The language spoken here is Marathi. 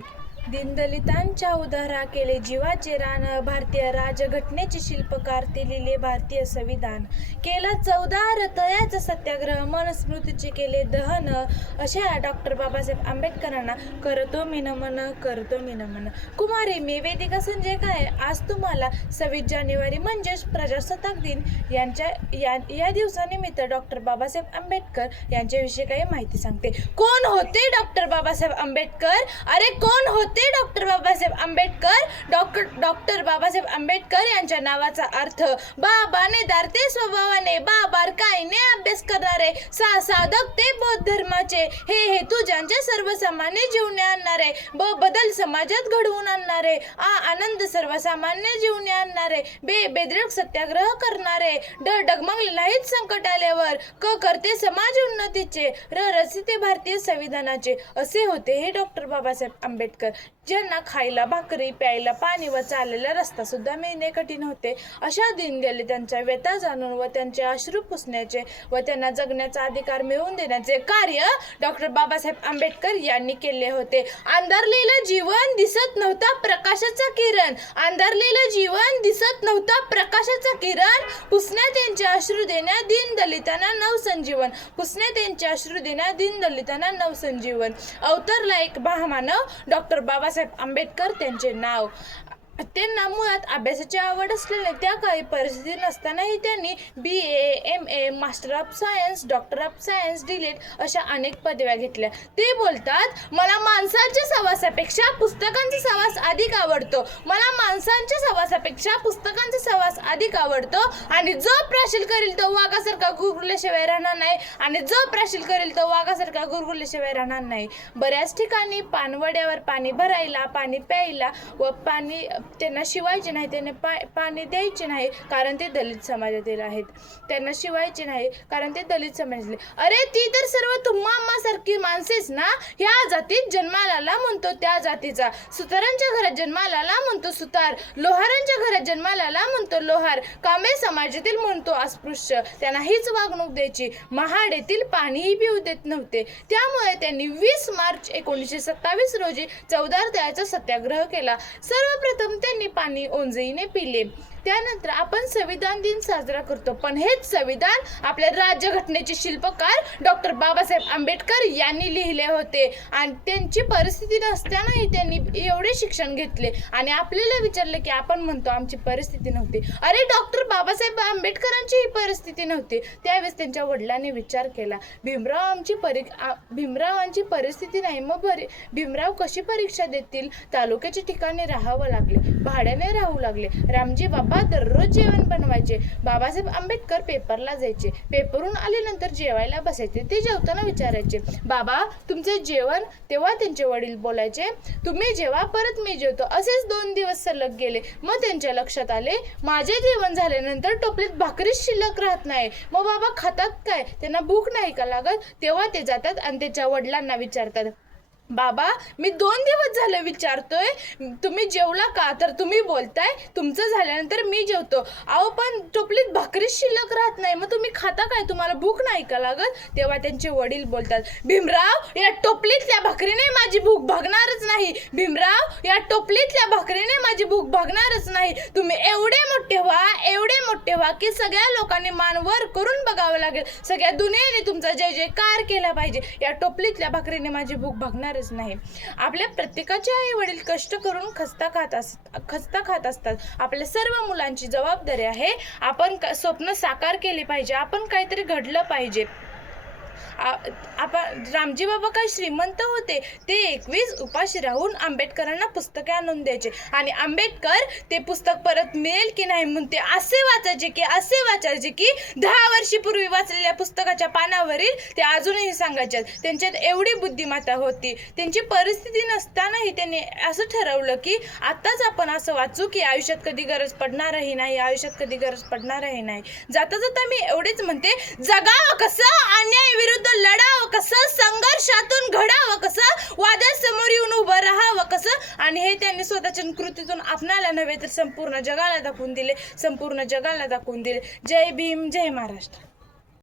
Thank you. दीनदलितांच्या उदारा केले जीवाचे रान भारतीय राजघटनेचे शिल्पकार ते लिहिले भारतीय संविधान. केलं चौदार तयाचं सत्याग्रह मनस्मृतीचे केले दहन अशा डॉक्टर बाबासाहेब आंबेडकरांना करतो मी नमन करतो मी नमन. कुमारी मी वेदिका संजय काय आज तुम्हाला सव्वीस जानेवारी म्हणजेच प्रजासत्ताक दिन. यांच्या या या दिवसानिमित्त डॉक्टर बाबासाहेब आंबेडकर यांच्याविषयी काही माहिती सांगते. कोण होते डॉक्टर बाबासाहेब आंबेडकर? अरे कोण होते? Doctor Babasaheb Ambedkar doctor doctor Babasaheb Ambedkar यांच्या नावाचा अर्थ बाबाने दारते स्वभावाने बा बारकाईने अभ्यास करणारे सा साधक ते बौद्ध धर्माचे. हे हेतू ज्यांचे सर्वसामान्य जीवने आणणारे ब बदल समाजात घडवून आणणारे आ आनंद सर्वसामान्य जीवने आणणारे बे बेद्रक सत्याग्रह करणारे. ड डगमगले नाहीत संकट आल्यावर क करते समाज उन्नतीचे र रसिते भारतीय संविधानाचे. असे होते हे डॉक्टर बाबासाहेब आंबेडकर. ज्यांना खायला भाकरी प्यायला पाणी व चाललेला रस्ता सुद्धा मिळणे कठीण होते. अशा दिन गेले त्यांच्या व्यथा जाणून व त्यांचे अश्रू पुसण्याचे व त्यांना जगण्याचा अधिकार मिळवून देण्याचे कार्य डॉक्टर बाबासाहेब आंबेडकर यांनी केले होते. अंधारलेलं जीवन दिसत नव्हता प्रकाशाचा किरण. अंधारलेलं जीवन दिसत नव्हता प्रकाशाचा किरण. पुसण्यात त्यांचे अश्रू देण्या दिन दलितांना नवसंजीवन पुसण्यात त्यांचे अश्रू देण्या दिन दलितांना नवसंजीवन अवतरला एक महामानव डॉक्टर बाबासाहेब आंबेडकर त्यांचे नाव त्यांना मुळात अभ्यासाची आवड असलेल्या त्या काही परिस्थिती नसतानाही त्यांनी B A M A master of science doctor of science DLitt अशा अनेक पदव्या घेतल्या. ते बोलतात मला माणसांच्या सहवासापेक्षा पुस्तकांचा सहवास अधिक आवडतो. मला माणसांच्या सहवासापेक्षा पुस्तकांचा सहवास अधिक आवडतो. आणि जो प्राशील करील तो वाघासारखा गुरगुरल्याशिवाय राहणार नाही. आणि जो प्राशील करील तो वाघासारखा गुरगुरल्याशिवाय राहणार नाही. बऱ्याच ठिकाणी पानवड्यावर पाणी भरायला पाणी प्यायला व पाणी त्यांना शिवायचे नाही त्यांना पा पाणी द्यायचे नाही कारण ते दलित समाजातील आहेत. त्यांना शिवायचे नाही कारण ते दलित समाजातले अरे ती तर सर्व तुम्हा अम्मासारखी माणसेच ना? ह्या जातीत जन्माला म्हणतो त्या जातीचा. सुतारांच्या घरात जन्माला म्हणतो सुतार. लोहारांच्या घरात जन्माला म्हणतो लोहार. कामे समाजातील म्हणतो अस्पृश्य. त्यांना हीच वागणूक द्यायची. महाड येथील पाणीही पिऊ देत नव्हते. त्यामुळे त्यांनी वीस मार्च एकोणीसशे सत्तावीस रोजी चौदार तळ्याचा सत्याग्रह केला. सर्वप्रथम त्यांनी पाणी ओंजळीने पिले. त्यानंतर आपण संविधान दिन साजरा करतो. पण हेच संविधान आपल्या राज्यघटनेचे शिल्पकार डॉक्टर बाबासाहेब आंबेडकर यांनी लिहिले होते. आणि त्यांची परिस्थिती नसतानाही त्यांनी एवढे शिक्षण घेतले. आणि आपल्याला विचारलं की आपण म्हणतो आमची परिस्थिती नव्हती. अरे डॉक्टर बाबासाहेब आंबेडकरांची ही परिस्थिती नव्हती. त्यावेळेस त्यांच्या वडिलांनी विचार केला भीमराव आमची परी भीमरावांची परिस्थिती नाही मग बरी भीमराव कशी परीक्षा देतील? तालुक्याच्या ठिकाणी राहावं लागले भाड्याने राहू लागले. रामजी बाबा दररोज जेवण बनवायचे. बाबासाहेब आंबेडकर पेपरला जायचे. पेपरून आल्यानंतर जेवायला बसायचे. ते जेवताना विचारायचे बाबा तुमचे जेवण तेव्हा त्यांचे वडील बोलायचे? तुम्ही जेवा परत मी जेवतो. असेच दोन दिवस सलग गेले. मग त्यांच्या लक्षात आले माझे जेवण झाल्यानंतर टोपलीत भाकरीच शिल्लक राहत नाही. मग बाबा खातात काय? त्यांना भूक नाही का लागत? तेव्हा ते जातात आणि त्याच्या वडिलांना विचारतात बाबा मी दोन दिवस झालं विचारतोय तुम्ही जेवला का? तर तुम्ही बोलताय तुमचं झाल्यानंतर मी जेवतो. अहो पण टोपलीत भाकरी शिल्लक राहत नाही. मग तुम्ही खाता काय? तुम्हाला भूक नाही का लागत? तेव्हा त्यांचे वडील बोलतात भीमराव या टोपलीतल्या भाकरीने माझी भूक भागणारच नाही. भीमराव या टोपलीतल्या भाकरीने माझी भूक भागणारच नाही. तुम्ही एवढे मोठे व्हा एवढे मोठे व्हा की सगळ्या लोकांनी मान वर करून बघावं लागेल. सगळ्या दुनियेने तुमचा जय जयकार केला पाहिजे. या टोपलीतल्या भाकरीने माझी भूक भागणार गरज नाही. आपल्या प्रत्येकाचे आई वडील कष्ट करून खस्ता खात अस खस्ता खात असतात. आपल्या सर्व मुलांची जबाबदारी आहे आपण स्वप्न साकार केले पाहिजे आपण काहीतरी घडलं पाहिजे. आपण रामजी बाबा काय श्रीमंत होते ते एकवीस उपाशी राहून आंबेडकरांना पुस्तके आणून द्यायचे. आणि आंबेडकर ते पुस्तक परत मिळेल की नाही म्हणून ते असे वाचायचे की असे वाचायचे की दहा वर्षीपूर्वी वाचलेल्या पुस्तकाच्या पानावरील ते अजूनही सांगायचे. त्यांच्यात एवढी बुद्धिमत्ता होती. त्यांची परिस्थिती नसतानाही त्यांनी असं ठरवलं की आत्ताच आपण असं वाचू की आयुष्यात कधी गरज पडणारही नाही आयुष्यात कधी गरज पडणारही नाही. जाता जाता मी एवढेच म्हणते जगावं कसं? अन्याय विरुद्ध लढावं कसं संघर्षातून घडावं कसं वादासमोर येऊन उभं राहावं कसं? आणि हे त्यांनी स्वतःच्या कृतीतून आपणाला नव्हे तर संपूर्ण जगाला दाखवून दिले संपूर्ण जगाला दाखवून दिले. जय भीम जय महाराष्ट्र.